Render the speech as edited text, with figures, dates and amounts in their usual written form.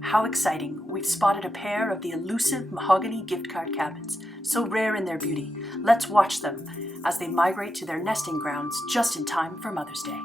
How exciting! We've spotted a pair of the elusive mahogany gift card cabins, so rare in their beauty. Let's watch them as they migrate to their nesting grounds just in time for Mother's Day.